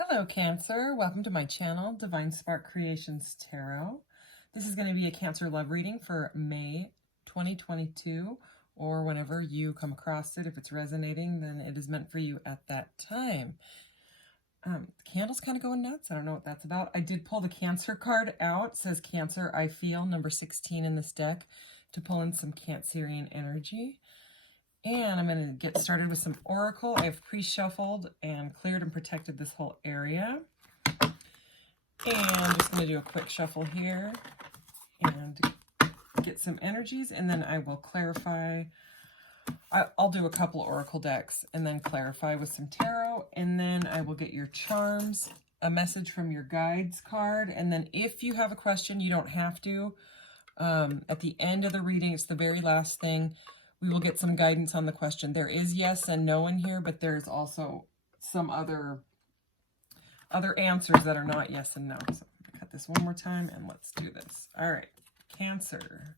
Hello, Cancer. Welcome to my channel, Divine Spark Creations Tarot. This is going to be a Cancer love reading for May 2022, or whenever you come across it. If it's resonating, then it is meant for you at that time. The candle's kind of going nuts. I don't know what that's about. I did pull the Cancer card out. It says Cancer, I feel, number 16 in this deck, to pull in some Cancerian energy. And I'm going to get started with some Oracle. I have pre-shuffled and cleared and protected this whole area. And I'm just going to do a quick shuffle here and get some energies, and then I will clarify. I'll do a couple Oracle decks and then clarify with some tarot, and then I will get your charms, a message from your guides card, and then if you have a question, you don't have to. At the end of the reading, it's the very last thing, we will get some guidance on the question. There is yes and no in here, but there's also some other answers that are not yes and no. So I'm going to cut this one more time and let's do this. All right, Cancer.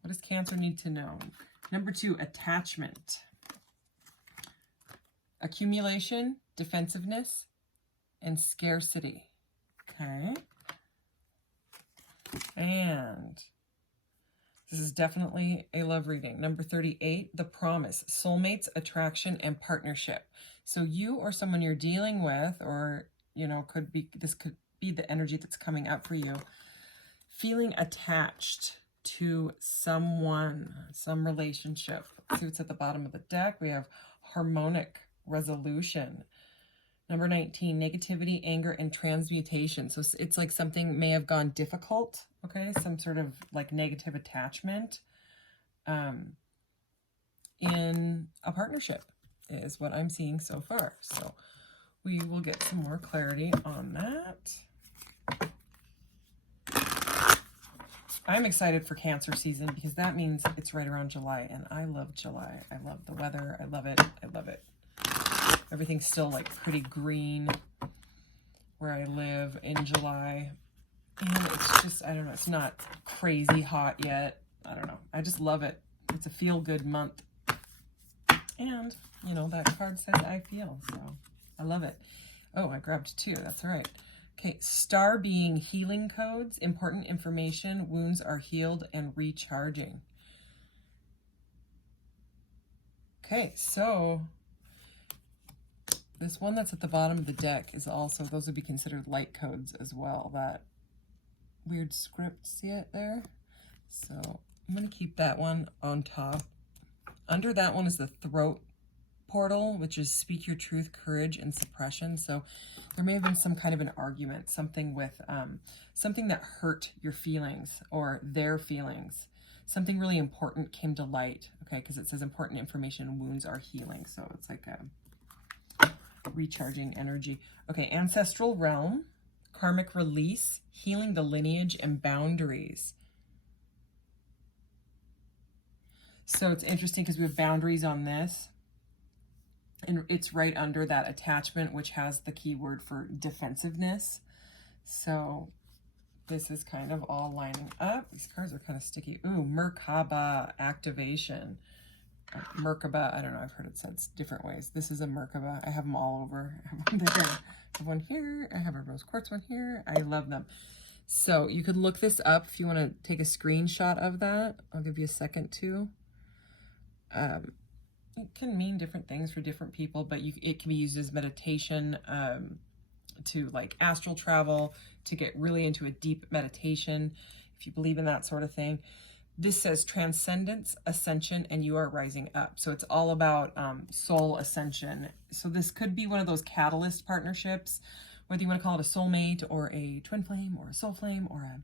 What does Cancer need to know? Number 2, attachment. Accumulation, defensiveness, and scarcity. Okay. And this is definitely a love reading. Number 38, the promise, soulmates, attraction, and partnership. So you or someone you're dealing with, or, you know, this could be the energy that's coming up for you, feeling attached to someone, some relationship. Let's see what's at the bottom of the deck. We have harmonic resolution. Number 19, negativity, anger, and transmutation. So it's like something may have gone difficult, okay? Some sort of like negative attachment in a partnership is what I'm seeing so far. So we will get some more clarity on that. I'm excited for Cancer season because that means it's right around July, and I love July. I love the weather. I love it. I love it. Everything's still like pretty green where I live in July. And it's just, I don't know, it's not crazy hot yet. I don't know. I just love it. It's a feel-good month. And, you know, that card says I feel, so I love it. Oh, I grabbed 2. That's right. Okay, star being healing codes, important information, wounds are healed and recharging. Okay, so this one that's at the bottom of the deck is also, those would be considered light codes as well. That weird script, see it there? So I'm going to keep that one on top. Under that one is the throat portal, which is speak your truth, courage, and suppression. So there may have been some kind of an argument, something with something that hurt your feelings or their feelings. Something really important came to light, okay, because it says important information, wounds are healing. So it's like a recharging energy. Okay, ancestral realm, karmic release, healing the lineage, and boundaries. So it's interesting because we have boundaries on this, and it's right under that attachment, which has the keyword for defensiveness. So this is kind of all lining up. These cards are kind of sticky. Ooh, Merkaba activation. Merkaba, I don't know, I've heard it said different ways. This is a Merkaba. I have them all over. I have one there. I have one here. I have a rose quartz one here. I love them. So you could look this up if you want to take a screenshot of that. I'll give you a second too. It can mean different things for different people, but it can be used as meditation, to like astral travel, to get really into a deep meditation, if you believe in that sort of thing. This says transcendence, ascension, and you are rising up. So it's all about soul ascension. So this could be one of those catalyst partnerships, whether you want to call it a soulmate or a twin flame or a soul flame or a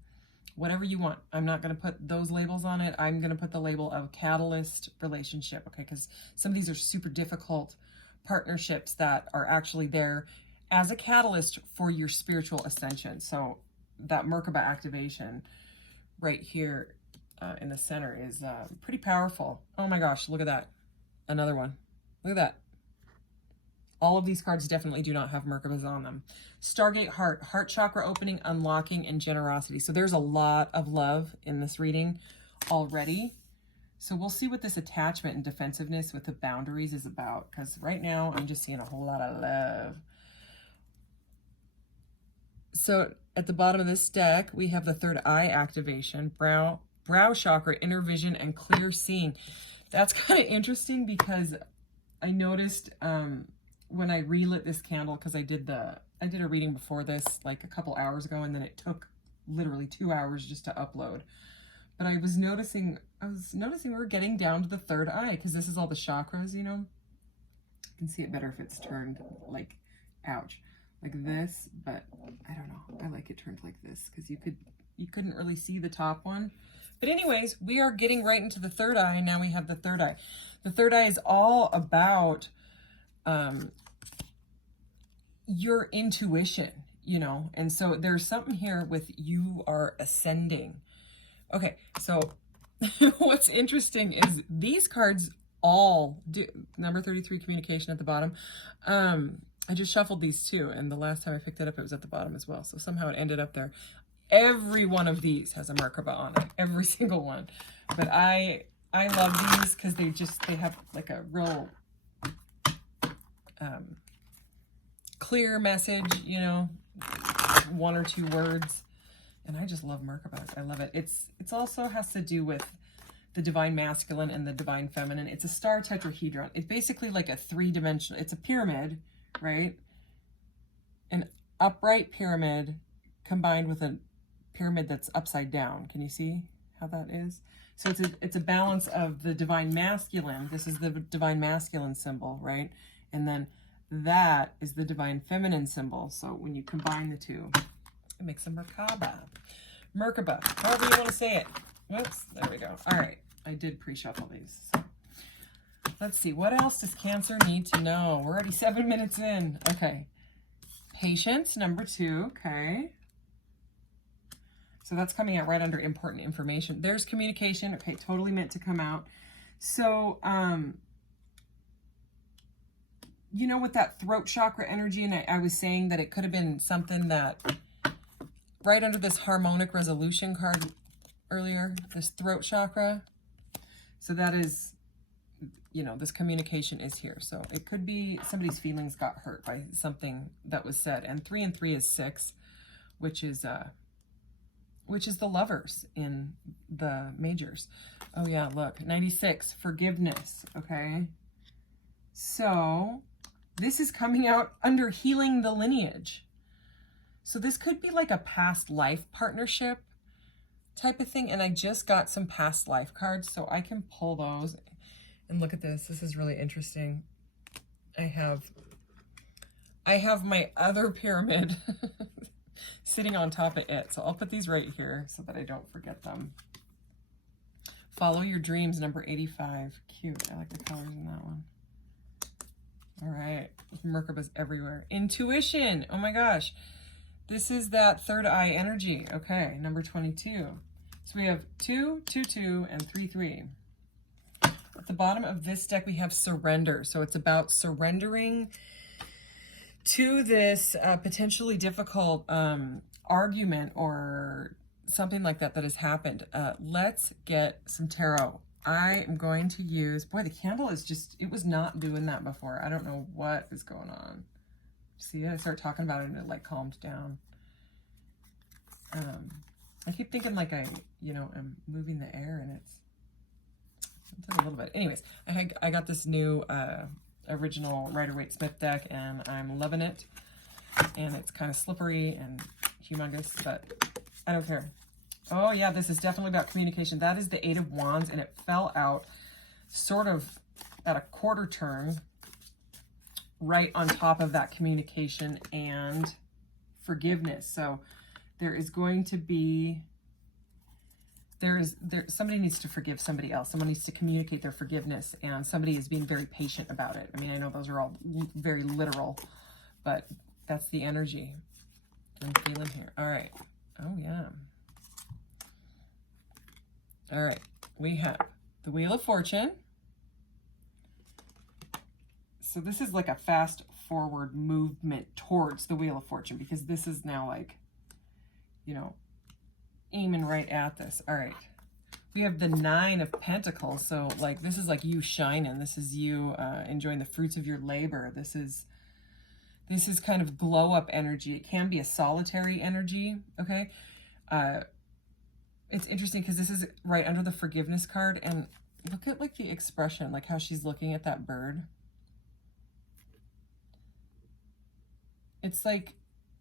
whatever you want. I'm not going to put those labels on it. I'm going to put the label of catalyst relationship, okay? Because some of these are super difficult partnerships that are actually there as a catalyst for your spiritual ascension. So that Merkaba activation right here in the center is pretty powerful. Oh my gosh, look at that. Another one. Look at that. All of these cards definitely do not have Merkabas on them. Stargate heart, heart chakra opening, unlocking, and generosity. So there's a lot of love in this reading already. So we'll see what this attachment and defensiveness with the boundaries is about. Because right now I'm just seeing a whole lot of love. So at the bottom of this deck, we have the third eye activation, brow chakra, inner vision, and clear seeing. That's kind of interesting because I noticed when I relit this candle, because I did a reading before this like a couple hours ago, and then it took literally 2 hours just to upload. But I was noticing we're getting down to the third eye, because this is all the chakras, you know. You can see it better if it's turned like, ouch, like this, but I don't know. I like it turned like this because you couldn't really see the top one. But anyways, we are getting right into the third eye. Now we have the third eye. The third eye is all about your intuition, you know. And so there's something here with you are ascending. Okay, so what's interesting is these cards all do, number 33, communication at the bottom. I just shuffled these too, and the last time I picked it up, it was at the bottom as well. So somehow it ended up there. Every one of these has a Merkaba on it, every single one. But I love these because they have like a real clear message, you know, 1 or 2 words. And I just love Merkabas. I love it. It's also has to do with the divine masculine and the divine feminine. It's a star tetrahedron. It's basically like a 3-dimensional, it's a pyramid, right? An upright pyramid combined with a pyramid that's upside down. Can you see how that is? So it's a balance of the divine masculine. This is the divine masculine symbol, right? And then that is the divine feminine symbol. So when you combine the two, it makes a Merkaba, however you want to say it. Whoops, there we go. All right, I did pre-shuffle these. So let's see, what else does Cancer need to know? We're already 7 minutes in. Okay, patience, number 2. Okay, so that's coming out right under important information. There's communication. Okay, totally meant to come out. So you know, with that throat chakra energy, and I was saying that it could have been something that right under this harmonic resolution card earlier, this throat chakra. So that is, you know, this communication is here. So it could be somebody's feelings got hurt by something that was said. And 3 and 3 is 6, which is the lovers in the majors. Oh yeah, look, 96, forgiveness. Okay, so this is coming out under healing the lineage. So this could be like a past life partnership type of thing. And I just got some past life cards, so I can pull those and look at this. This is really interesting. I have my other pyramid sitting on top of it. So I'll put these right here so that I don't forget them. Follow your dreams, number 85. Cute. I like the colors in that one. All right. Merkaba's everywhere. Intuition. Oh my gosh. This is that third eye energy. Okay, number 22. So we have 2, 2, 2, and 3, 3. At the bottom of this deck, we have surrender. So it's about surrendering to this potentially difficult argument or something like that has happened. Let's get some tarot. I am going to use, boy, the candle is just, it was not doing that before. I don't know what is going on. See it? I start talking about it and it like calms down. I keep thinking like I'm moving the air, and it's a little bit. Anyways, I got this new original Rider-Waite-Smith deck, and I'm loving it. And it's kind of slippery and humongous, but I don't care. Oh yeah, this is definitely about communication. That is the 8 of Wands, and it fell out sort of at a quarter turn, right on top of that communication and forgiveness. So there is going to be, somebody needs to forgive somebody else. Someone needs to communicate their forgiveness, and somebody is being very patient about it. I mean, I know those are all very literal, but that's the energy I'm feeling here. All right. Oh yeah. All right. We have the Wheel of Fortune. So this is like a fast forward movement towards the Wheel of Fortune, because this is now like, you know, aiming right at this. All right. We have the 9 of Pentacles. So like, this is like you shining. This is you enjoying the fruits of your labor. This is This is kind of glow up energy. It can be a solitary energy, okay? It's interesting because this is right under the forgiveness card, and look at like the expression, like how she's looking at that bird. It's like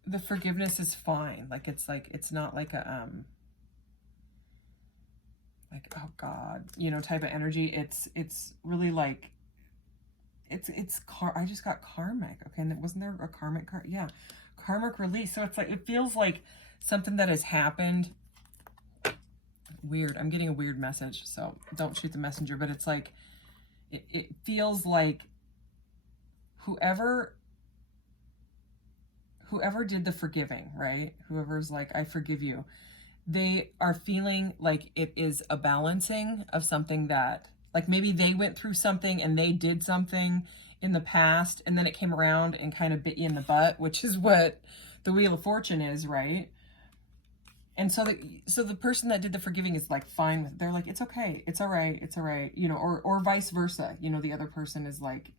the forgiveness is fine. Like it's not like a like, oh God, you know, type of energy. It's really like I just got karmic. Okay, and wasn't there a karmic card? Yeah, karmic release. So it's like, it feels like something that has happened. Weird. I'm getting a weird message, so don't shoot the messenger. But it's like, it feels like whoever did the forgiving, right? Whoever's like, I forgive you. They are feeling like it is a balancing of something that, like, maybe they went through something and they did something in the past, and then it came around and kind of bit you in the butt, which is what the Wheel of Fortune is, right? And so the person that did the forgiving is like fine with it. They're like, it's okay, it's all right, it's all right, you know, or vice versa. You know, the other person is like,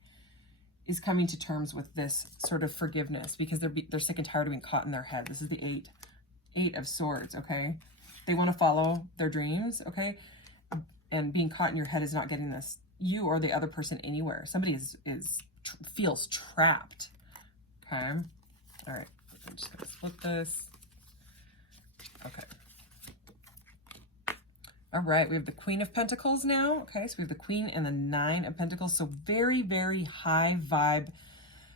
is coming to terms with this sort of forgiveness because they're sick and tired of being caught in their head. This is the eight of swords, okay? They want to follow their dreams, okay? And being caught in your head is not getting you or the other person anywhere. Somebody feels trapped, okay? All right, I'm just gonna flip this. Okay. All right, we have the Queen of Pentacles now. Okay, so we have the Queen and the Nine of Pentacles. So very, very high vibe,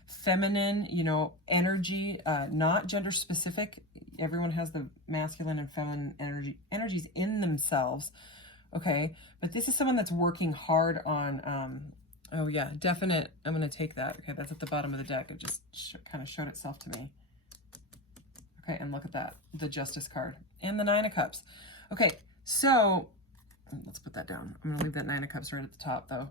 feminine, you know, energy, not gender specific. Everyone has the masculine and feminine energies in themselves. Okay, but this is someone that's working hard on, oh yeah, definite, I'm going to take that. Okay, that's at the bottom of the deck. It just kind of showed itself to me. Okay, and look at that, the Justice card and the Nine of Cups. Okay, so let's put that down. I'm going to leave that Nine of Cups right at the top, though.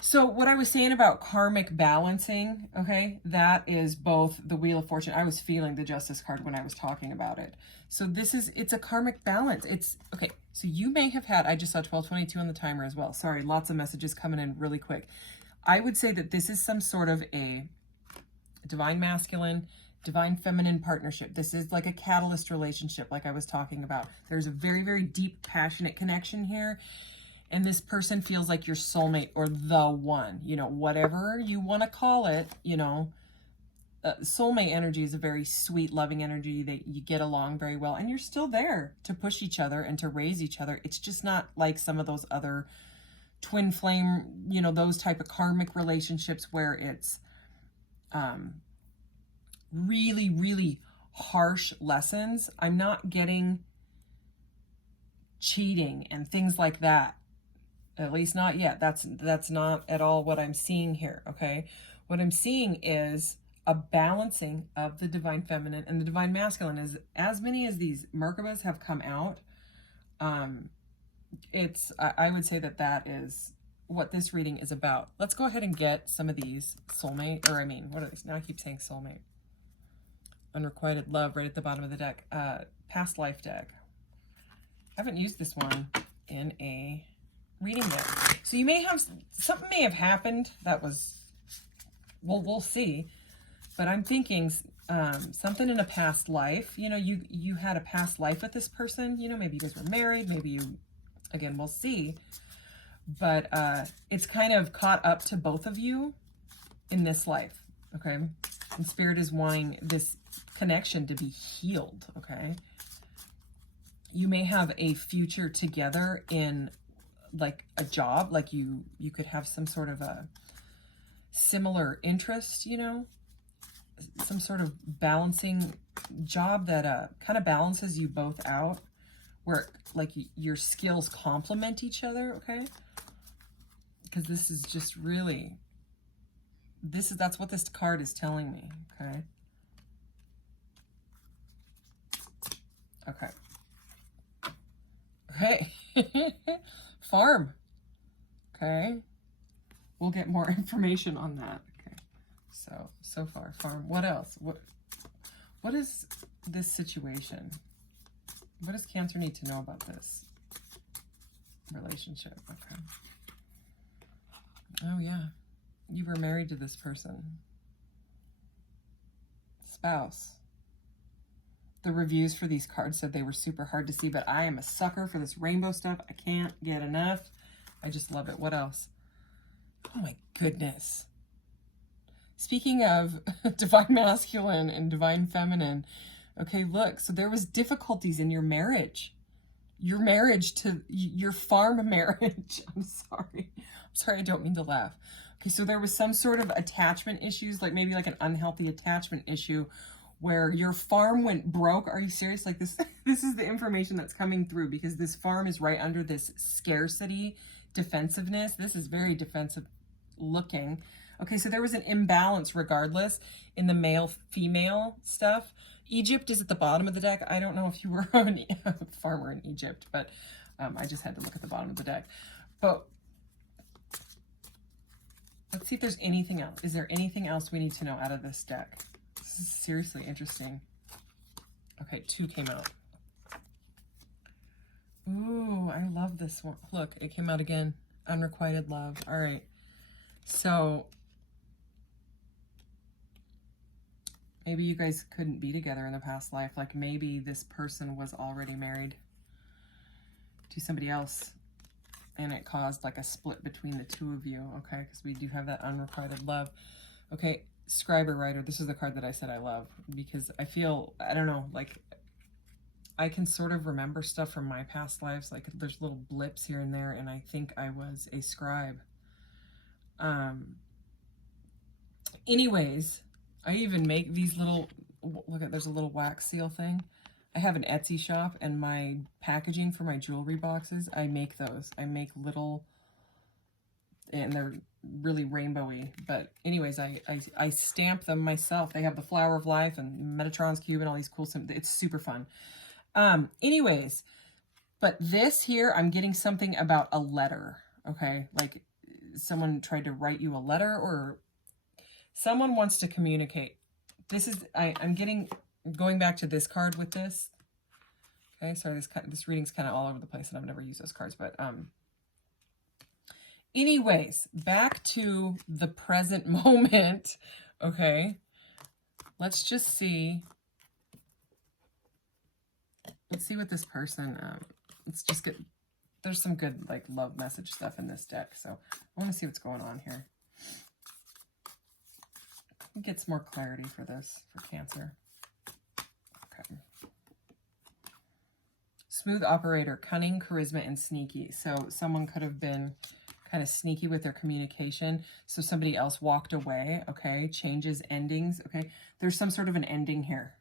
So what I was saying about karmic balancing, okay, that is both the Wheel of Fortune. I was feeling the Justice card when I was talking about it. So it's a karmic balance. It's, okay, so you may have had, I just saw 12:22 on the timer as well. Sorry, lots of messages coming in really quick. I would say that this is some sort of a divine masculine, divine feminine partnership. This is like a catalyst relationship, like I was talking about. There's a very, very deep, passionate connection here. And this person feels like your soulmate or the one, you know, whatever you want to call it, you know. Soulmate energy is a very sweet, loving energy that you get along very well. And you're still there to push each other and to raise each other. It's just not like some of those other twin flame, you know, those type of karmic relationships where it's really, really harsh lessons. I'm not getting cheating and things like that. At least not yet. That's not at all what I'm seeing here, okay? What I'm seeing is a balancing of the divine feminine and the divine masculine. Is as many as these Merkabas have come out, I would say that is what this reading is about. Let's go ahead and get some of these soulmate, or I mean, what are these? Now I keep saying soulmate. Unrequited love right at the bottom of the deck. Past life deck. I haven't used this one in a reading deck. So you may have, something may have happened that was, well, we'll see. But I'm thinking something in a past life. You know, you had a past life with this person. You know, maybe you guys were married. Maybe you, again, we'll see. But it's kind of caught up to both of you in this life, okay? And Spirit is wanting this connection to be healed, okay? You may have a future together in like a job, like you could have some sort of a similar interest, you know, some sort of balancing job that kind of balances you both out, where like your skills complement each other, okay? Because this is just really, that's what this card is telling me, okay? Okay. Okay. Farm. Okay. We'll get more information on that. Okay. So far, farm. What else? What is this situation? What does Cancer need to know about this relationship? Okay. Oh, yeah. You were married to this person. spouse. The reviews for these cards said they were super hard to see, but I am a sucker for this rainbow stuff. I can't get enough. I just love it. What else? Oh my goodness. Speaking of divine masculine and divine feminine, okay, look, so there was difficulties in your marriage to your farm marriage. I'm sorry, I don't mean to laugh. Okay, so there was some sort of attachment issues, like maybe like an unhealthy attachment issue where your farm went broke. Are you serious? Like this is the information that's coming through, because this farm is right under this scarcity, defensiveness. This is very defensive looking. Okay, so there was an imbalance regardless in the male-female stuff. Egypt is at the bottom of the deck. I don't know if you were a farmer in Egypt, but I just had to look at the bottom of the deck. But let's see if there's anything else. Is there anything else we need to know out of this deck? This is seriously interesting. Okay, 2 came out. Ooh, I love this one. Look, it came out again. Unrequited love. All right. So maybe you guys couldn't be together in the past life. Like maybe this person was already married to somebody else and it caused like a split between the two of you. Okay, because we do have that unrequited love. Okay, Scriber Writer. This is the card that I said I love, because I feel, I don't know, like I can sort of remember stuff from my past lives. Like there's little blips here and there, and I think I was a scribe. Anyways, I even make these little, look at, there's a little wax seal thing. I have an Etsy shop, and my packaging for my jewelry boxes, I make those. I make little, and they're really rainbowy. But anyways, I stamp them myself. They have the Flower of Life and Metatron's Cube and all these cool symbols. It's super fun. Anyways, but this here, I'm getting something about a letter, okay? Like someone tried to write you a letter, or someone wants to communicate. This is, I'm getting, going back to this card with this. Okay, sorry, this reading's kind of all over the place, and I've never used those cards, but anyways, back to the present moment, okay? Let's just see. Let's see what this person, let's just get, there's some good like love message stuff in this deck, so I want to see what's going on here. Get some more clarity for this, for Cancer. Okay. Smooth operator, cunning, charisma, and sneaky. So someone could have been kind of sneaky with their communication. So somebody else walked away, okay? Changes, endings, okay? There's some sort of an ending here.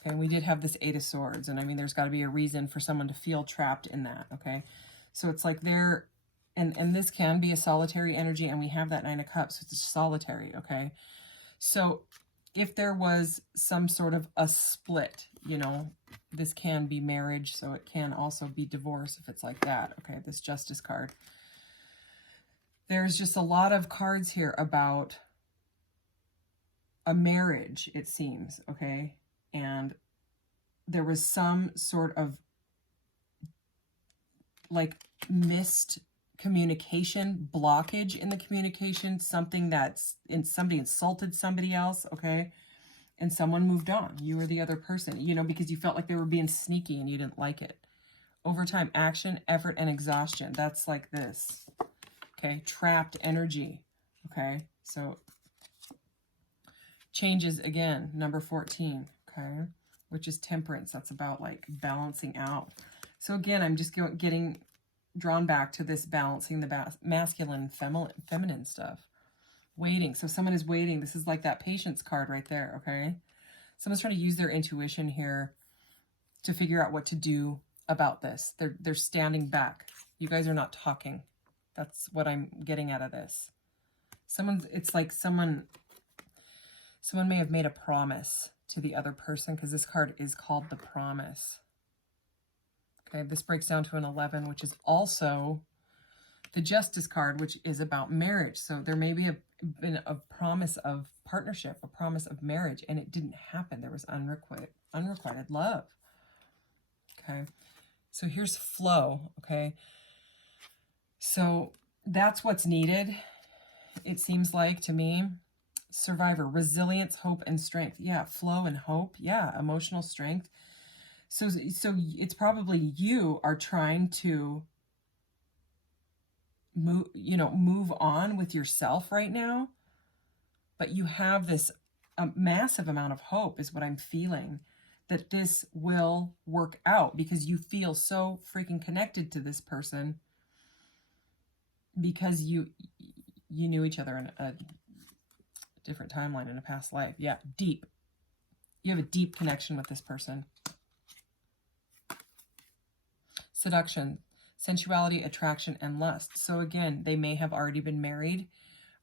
Okay, and we did have this 8 of Swords, and I mean, there's got to be a reason for someone to feel trapped in that, okay? So it's like they're, and this can be a solitary energy, and we have that 9 of Cups, so it's solitary, okay? So if there was some sort of a split, you know, this can be marriage, so it can also be divorce if it's like that, okay? This Justice card. There's just a lot of cards here about a marriage, it seems, okay? And there was some sort of like missed communication, blockage in the communication, something that's somebody insulted somebody else, okay? And someone moved on. You were the other person, you know, because you felt like they were being sneaky and you didn't like it. Over time, action, effort, and exhaustion. That's like this, okay? Trapped energy, okay? So changes again, number 14, okay? Which is Temperance. That's about like balancing out. So again, I'm just getting drawn back to this balancing the masculine, feminine stuff. Waiting. So someone is waiting. This is like that patience card right there, okay? Someone's trying to use their intuition here to figure out what to do about this. They're standing back. You guys are not talking. That's what I'm getting out of this. It's like someone may have made a promise to the other person, because this card is called the Promise. Okay, this breaks down to an 11, which is also the Justice card, which is about marriage. So there may be been a promise of partnership, a promise of marriage, and it didn't happen. There was unrequited love. Okay, so here's flow, okay? So that's what's needed, it seems like to me. Survivor, resilience, hope, and strength. Yeah, flow and hope. Yeah, emotional strength. So it's probably you are trying to move on with yourself right now, but you have this massive amount of hope is what I'm feeling, that this will work out because you feel so freaking connected to this person because you knew each other in a different timeline in a past life. Yeah, deep. You have a deep connection with this person. Seduction, sensuality, attraction, and lust. So again, they may have already been married,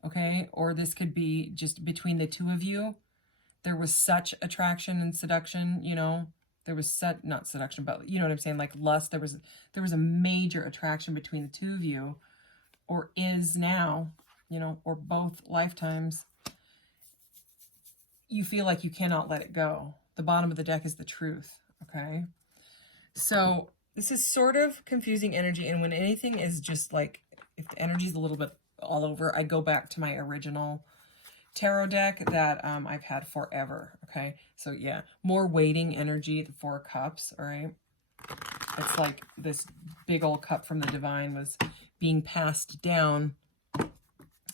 okay? Or this could be just between the two of you. There was such attraction and seduction, you know. There was not seduction, but you know what I'm saying, like lust. There was a major attraction between the two of you, or is now, you know, or both lifetimes. You feel like you cannot let it go. The bottom of the deck is the truth, okay? So this is sort of confusing energy, and when anything is just like, if the energy is a little bit all over, I go back to my original tarot deck that I've had forever, okay? So yeah, more waiting energy, the Four of Cups, all right? It's like this big old cup from the divine was being passed down,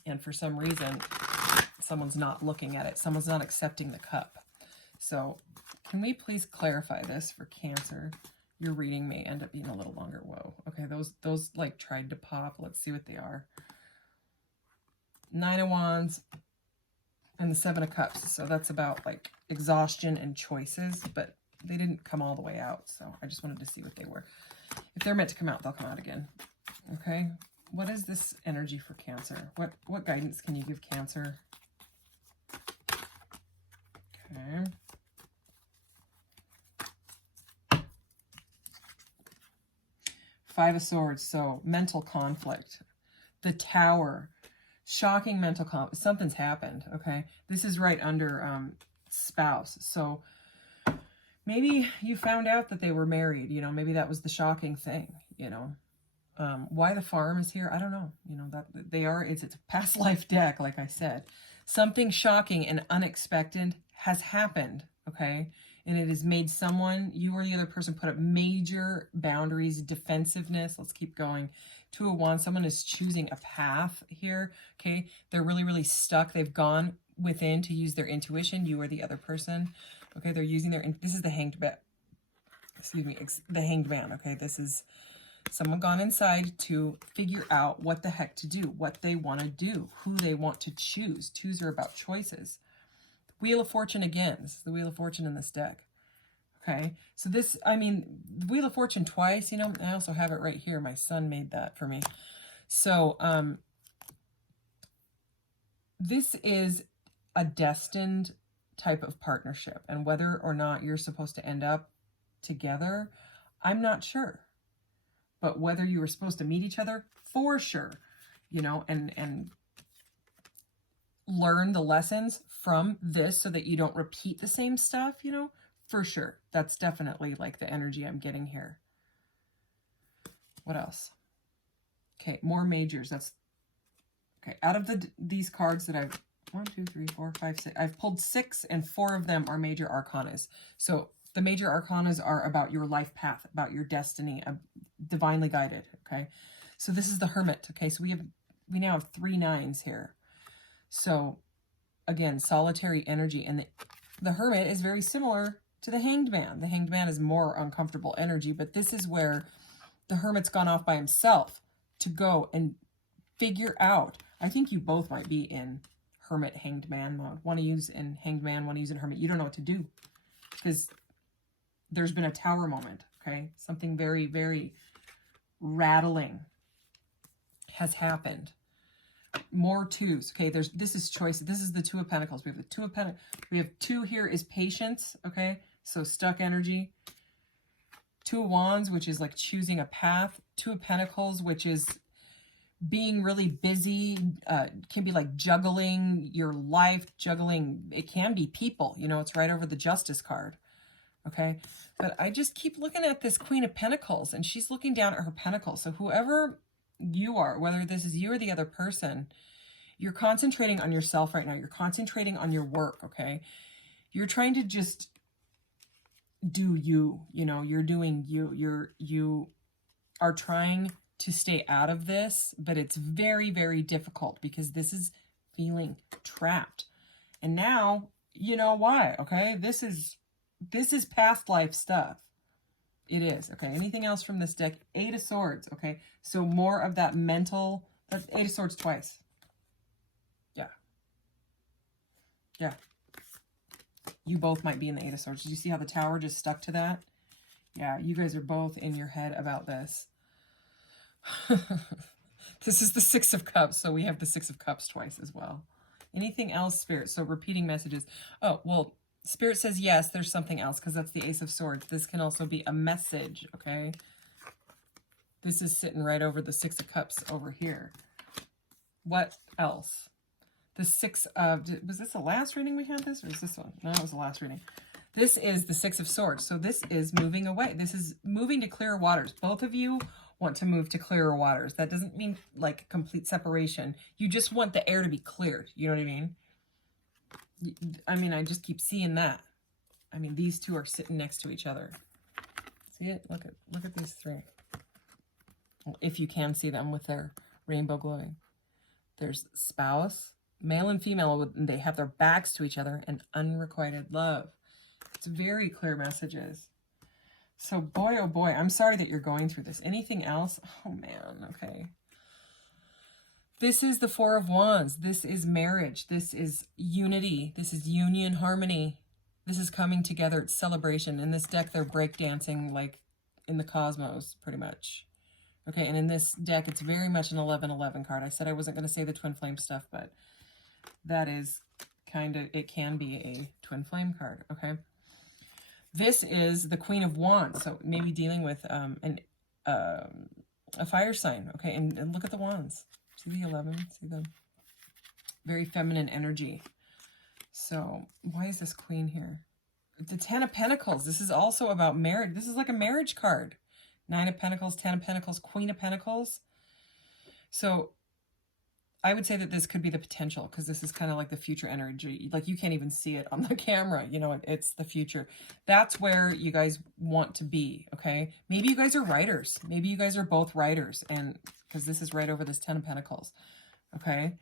and for some reason, someone's not looking at it. Someone's not accepting the cup. So can we please clarify this for Cancer? Your reading may end up being a little longer. Whoa. Okay, those like tried to pop. Let's see what they are. Nine of Wands and the Seven of Cups. So that's about like exhaustion and choices, but they didn't come all the way out. So I just wanted to see what they were. If they're meant to come out, they'll come out again. Okay. What is this energy for Cancer? What guidance can you give Cancer? Okay. Five of Swords, so mental conflict. The Tower, shocking mental conflict. Something's happened, okay? This is right under spouse. So maybe you found out that they were married, you know, maybe that was the shocking thing, you know. Why the Farm is here, I don't know. You know, that it's a past life deck, like I said. Something shocking and unexpected has happened, okay? And it has made someone, you or the other person, put up major boundaries, defensiveness. Let's keep going. Two of Wands, someone is choosing a path here, okay? They're really, really stuck. They've gone within to use their intuition, you or the other person, okay? They're using this is the Hanged Man, excuse me, the Hanged Man, okay? This is someone gone inside to figure out what the heck to do, what they want to do, who they want to choose. Twos are about choices. Wheel of Fortune again. This is the Wheel of Fortune in this deck. Okay, so this, I mean, the Wheel of Fortune twice, you know, I also have it right here. My son made that for me. So, this is a destined type of partnership, and whether or not you're supposed to end up together, I'm not sure. But whether you were supposed to meet each other, for sure, you know, and learn the lessons from this so that you don't repeat the same stuff, you know, for sure. That's definitely like the energy I'm getting here. What else? Okay, more majors. That's okay. Out of these cards that I've 1, 2, 3, 4, 5, 6, I've pulled 6, and 4 of them are major arcanas. So the major arcanas are about your life path, about your destiny, divinely guided. Okay, so this is the Hermit. Okay, so we now have 3 9s here. So again, solitary energy, and the Hermit is very similar to the Hanged Man. The Hanged Man is more uncomfortable energy, but this is where the Hermit's gone off by himself to go and figure out. I think you both might be in Hermit Hanged Man mode. One of you's in Hanged Man, one of you's in Hermit. You don't know what to do because there's been a Tower moment, okay? Something very, very rattling has happened. More 2s, okay? This is choice. This is the Two of Pentacles. We have the Two of Pentacles. We have 2 here is patience, okay? So stuck energy. 2 of Wands, which is like choosing a path. 2 of Pentacles, which is being really busy, can be like juggling your life, juggling. It can be people, you know, it's right over the Justice card. Okay, but I just keep looking at this Queen of Pentacles, and she's looking down at her pentacles. So whoever you are, whether this is you or the other person, You're concentrating on yourself right now. You're concentrating on your work, okay? You're trying to just do you, you know, you're doing you. You are trying to stay out of this, but it's very, very difficult because this is feeling trapped. And now, you know why, okay? This is past life stuff. It is, okay? Anything else from this deck? Eight of Swords, okay? So more of that mental, that's Eight of Swords twice. Yeah. Yeah. You both might be in the Eight of Swords. Did you see how the Tower just stuck to that? Yeah, you guys are both in your head about this. This is the Six of Cups, so we have the Six of Cups twice as well. Anything else, Spirit? So repeating messages. Oh, well, Spirit says yes, there's something else, because that's the Ace of Swords. This can also be a message, okay? This is sitting right over the Six of Cups over here. What else? The Six of... Was this the last reading we had this, or is this one? No, it was the last reading. This is the Six of Swords. So this is moving away. This is moving to clearer waters. Both of you want to move to clearer waters. That doesn't mean like complete separation. You just want the air to be cleared. You know what I mean? I mean, I just keep seeing that. I mean, these two are sitting next to each other. See it? Look at these three. If you can see them with their rainbow glowing. There's spouse, male and female, they have their backs to each other, and unrequited love. It's very clear messages. So boy, oh boy, I'm sorry that you're going through this. Anything else? Oh man, okay. This is the Four of Wands. This is marriage. This is unity. This is union, harmony. This is coming together. It's celebration. In this deck, they're breakdancing like in the cosmos, pretty much. Okay, and in this deck, it's very much an 11-11 card. I said I wasn't going to say the twin flame stuff, but that is kind of, it can be a twin flame card, okay? This is the Queen of Wands, so maybe dealing with a fire sign, okay? And look at the wands. See the 11? See the very feminine energy. So why is this Queen here? The Ten of Pentacles. This is also about marriage. This is like a marriage card. Nine of Pentacles, Ten of Pentacles, Queen of Pentacles. So I would say that this could be the potential, because this is kind of like the future energy. Like you can't even see it on the camera. You know, it's the future. That's where you guys want to be, okay? Maybe you guys are writers. Maybe you guys are both writers, and because this is right over this Ten of Pentacles, okay?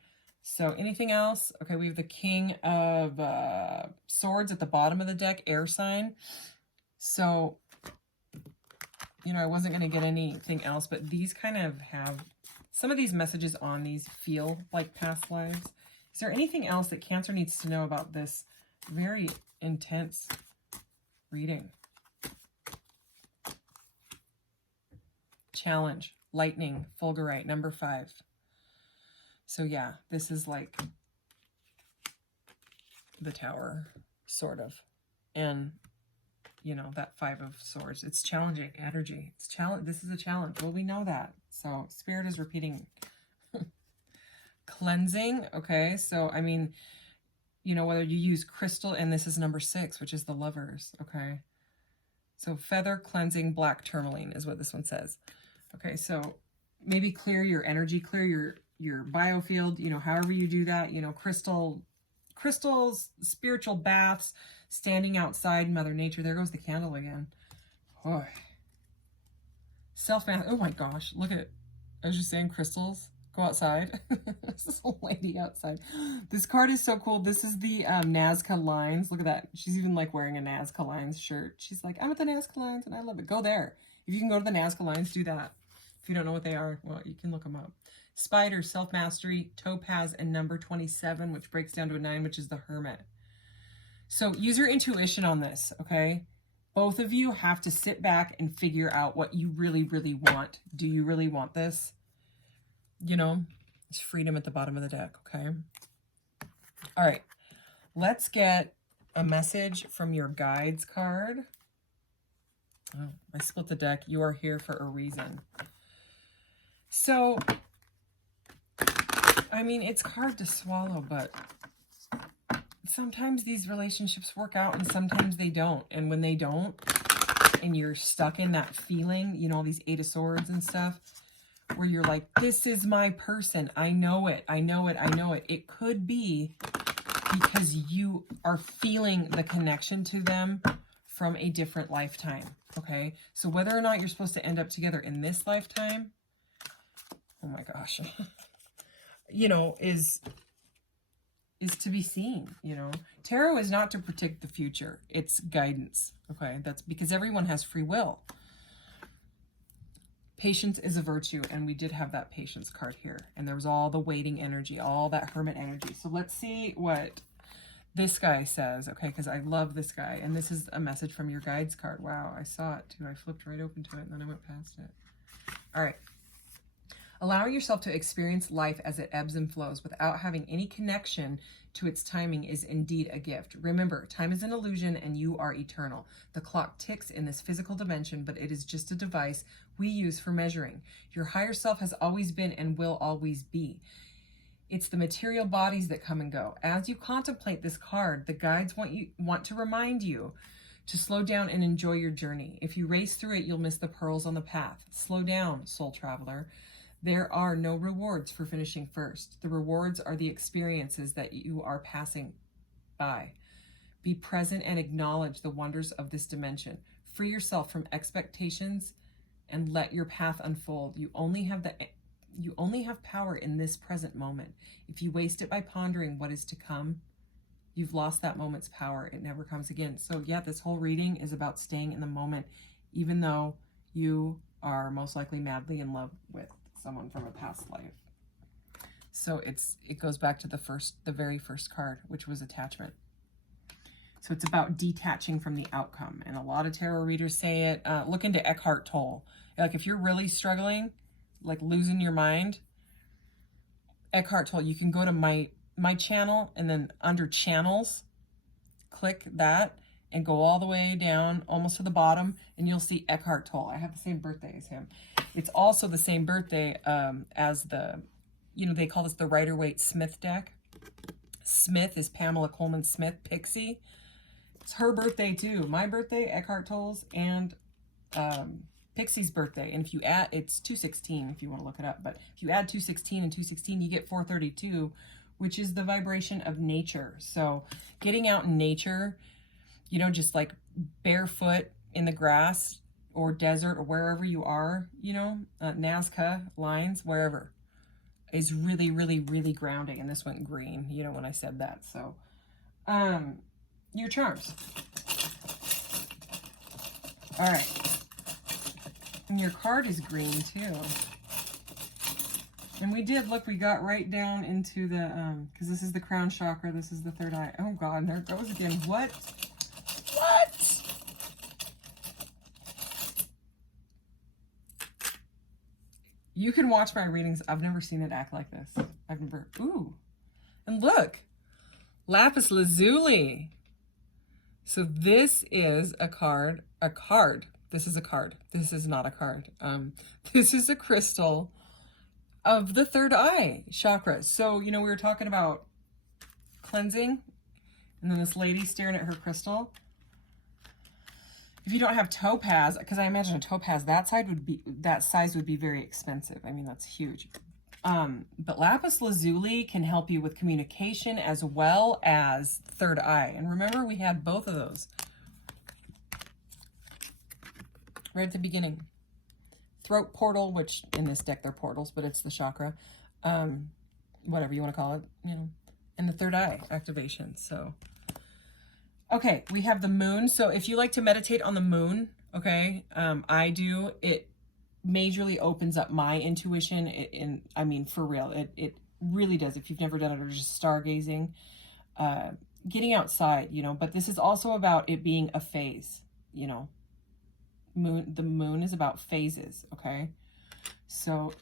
So anything else? Okay, we have the King of Swords at the bottom of the deck, air sign. So, you know, I wasn't going to get anything else, but these kind of have... Some of these messages on these feel like past lives. Is there anything else that Cancer needs to know about this very intense reading? Challenge, lightning, fulgurite, number 5. So yeah, this is like the Tower, sort of. And, you know, that 5 of Swords. It's challenging energy. It's challenge. This is a challenge. Well, we know that. So Spirit is repeating. Cleansing. Okay. So, I mean, you know, whether you use crystal, and this is number 6, which is the Lovers. Okay. So feather, cleansing, black tourmaline is what this one says. Okay. So maybe clear your energy, clear your biofield, you know, however you do that, you know, crystals, spiritual baths, standing outside Mother Nature. There goes the candle again. Boy. Self-math. Oh my gosh. Look at, I was just saying crystals. Go outside. This is a lady outside. This card is so cool. This is the Nazca Lines. Look at that. She's even like wearing a Nazca Lines shirt. She's like, I'm at the Nazca Lines and I love it. Go there. If you can go to the Nazca Lines, do that. If you don't know what they are, well, you can look them up. Spider, self-mastery, topaz, and number 27, which breaks down to a 9, which is the Hermit. So use your intuition on this, okay? Both of you have to sit back and figure out what you really, really want. Do you really want this? You know, it's freedom at the bottom of the deck, okay? All right, let's get a message from your guides card. Oh, I split the deck. You are here for a reason. So, I mean, it's hard to swallow, but sometimes these relationships work out and sometimes they don't. And when they don't, and you're stuck in that feeling, you know, these 8 of Swords and stuff, where you're like, this is my person. I know it. I know it. I know it. It could be because you are feeling the connection to them from a different lifetime. Okay. So whether or not you're supposed to end up together in this lifetime, oh my gosh, you know, is to be seen. You know, tarot is not to predict the future. It's guidance. Okay. That's because everyone has free will. Patience is a virtue, and we did have that patience card here. And there was all the waiting energy, all that hermit energy. So let's see what this guy says, okay? Because I love this guy. And this is a message from your guides card. Wow, I saw it too. I flipped right open to it, and then I went past it. All right. Allowing yourself to experience life as it ebbs and flows without having any connection to its timing is indeed a gift. Remember, time is an illusion and you are eternal. The clock ticks in this physical dimension, but it is just a device we use for measuring. Your higher self has always been and will always be. It's the material bodies that come and go. As you contemplate this card, the guides want to remind you to slow down and enjoy your journey. If you race through it, you'll miss the pearls on the path. Slow down, soul traveler. There are no rewards for finishing first. The rewards are the experiences that you are passing by. Be present and acknowledge the wonders of this dimension. Free yourself from expectations and let your path unfold. You only have power in this present moment. If you waste it by pondering what is to come, you've lost that moment's power. It never comes again. So yeah, this whole reading is about staying in the moment, even though you are most likely madly in love with someone from a past life. So it goes back to the very first card, which was attachment. So it's about detaching from the outcome. And a lot of tarot readers say it. Look into Eckhart Tolle. Like if you're really struggling, like losing your mind, Eckhart Tolle, you can go to my channel and then under channels, click that and go all the way down almost to the bottom and you'll see Eckhart Tolle. I have the same birthday as him. It's also the same birthday as the, you know, they call this the Rider-Waite Smith deck. Smith is Pamela Coleman Smith, Pixie. It's her birthday too. My birthday, Eckhart Tolle's, and Pixie's birthday. And if you add, it's 216 if you want to look it up. But if you add 216 and 216, you get 432, which is the vibration of nature. So getting out in nature, you know, just like barefoot in the grass or desert or wherever you are, you know, Nazca lines, wherever, is really, really, really grounding. And this went green, you know, when I said that. So, your charms. All right. And your card is green too. And we got right down into the, because this is the crown chakra, this is the third eye. Oh God, and there it goes again. What? You can watch my readings. I've never seen it act like this. I've never, ooh. And look, lapis lazuli. So this is a card. This is a card. This is not a card. This is a crystal of the third eye chakra. So, you know, we were talking about cleansing and then this lady staring at her crystal. If you don't have topaz, because I imagine a topaz that size would be very expensive. I mean, that's huge. But lapis lazuli can help you with communication as well as third eye. And remember, we had both of those right at the beginning. Throat portal, which in this deck they're portals, but it's the chakra. Whatever you want to call it, you know. And the third eye activation. So, okay, we have the moon. So if you like to meditate on the moon, okay, I do. It majorly opens up my intuition. I mean, for real, it really does. If you've never done it or just stargazing, getting outside, you know. But this is also about it being a phase, you know. The moon is about phases, okay? So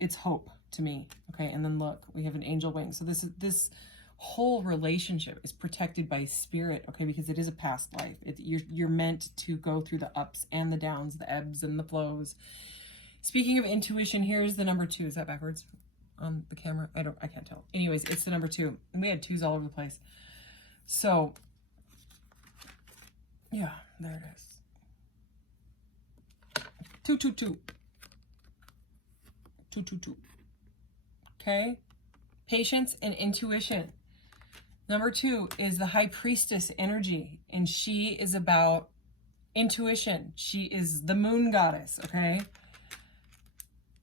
it's hope to me, okay? And then look, we have an angel wing. So this whole relationship is protected by spirit, okay? Because it is a past life. You're meant to go through the ups and the downs, the ebbs and the flows. Speaking of intuition, here's the number 2. Is that backwards on the camera? I can't tell. Anyways, it's the number 2. And we had 2s all over the place. So yeah, there it is. 222. 2. Okay? Patience and intuition. Number 2 is the High Priestess energy, and she is about intuition. She is the moon goddess, okay?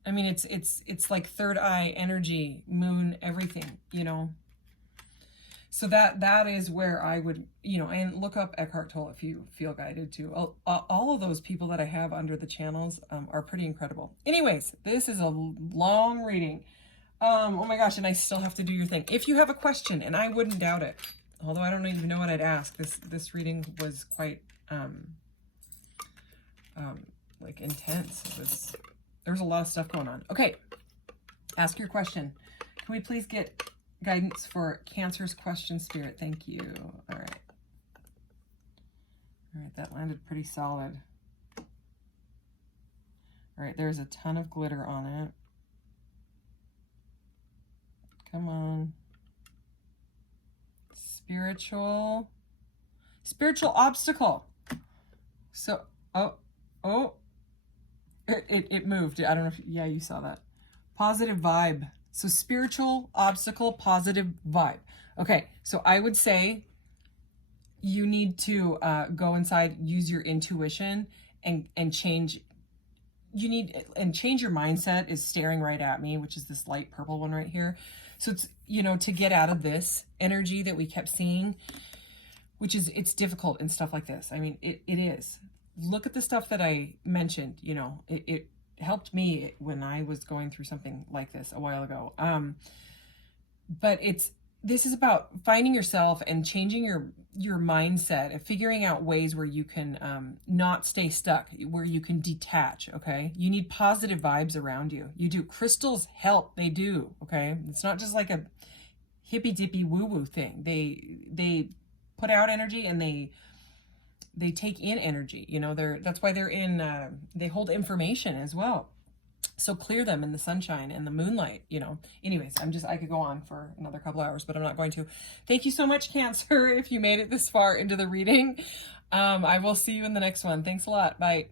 I mean, it's like third eye energy, moon, everything, you know? So that is where I would, you know, and look up Eckhart Tolle if you feel guided to. All of those people that I have under the channels are pretty incredible. Anyways, this is a long reading. Oh my gosh, and I still have to do your thing. If you have a question, and I wouldn't doubt it, although I don't even know what I'd ask. This reading was quite like intense. There was a lot of stuff going on. Okay, ask your question. Can we please get guidance for Cancer's question, Spirit? Thank you. All right. All right, that landed pretty solid. All right, there's a ton of glitter on it. Come on. Spiritual obstacle. So, oh, it moved. I don't know if, yeah, you saw that. Positive vibe. So spiritual obstacle, positive vibe. Okay, so I would say you need to go inside, use your intuition, and change. You need, and change your mindset is staring right at me, which is this light purple one right here. So it's, you know, to get out of this energy that we kept seeing, which is, it's difficult and stuff like this. I mean, it is. Look at the stuff that I mentioned, you know, it helped me when I was going through something like this a while ago. But this is about finding yourself and changing your mindset and figuring out ways where you can not stay stuck, where you can detach, okay? You need positive vibes around you. You do. Crystals help. They do, okay? It's not just like a hippy-dippy woo-woo thing. They put out energy and they take in energy, you know, that's why they're in, they hold information as well. So clear them in the sunshine and the moonlight, you know. Anyways, I could go on for another couple hours, but I'm not going to. Thank you so much, Cancer, if you made it this far into the reading. I will see you in the next one. Thanks a lot. Bye.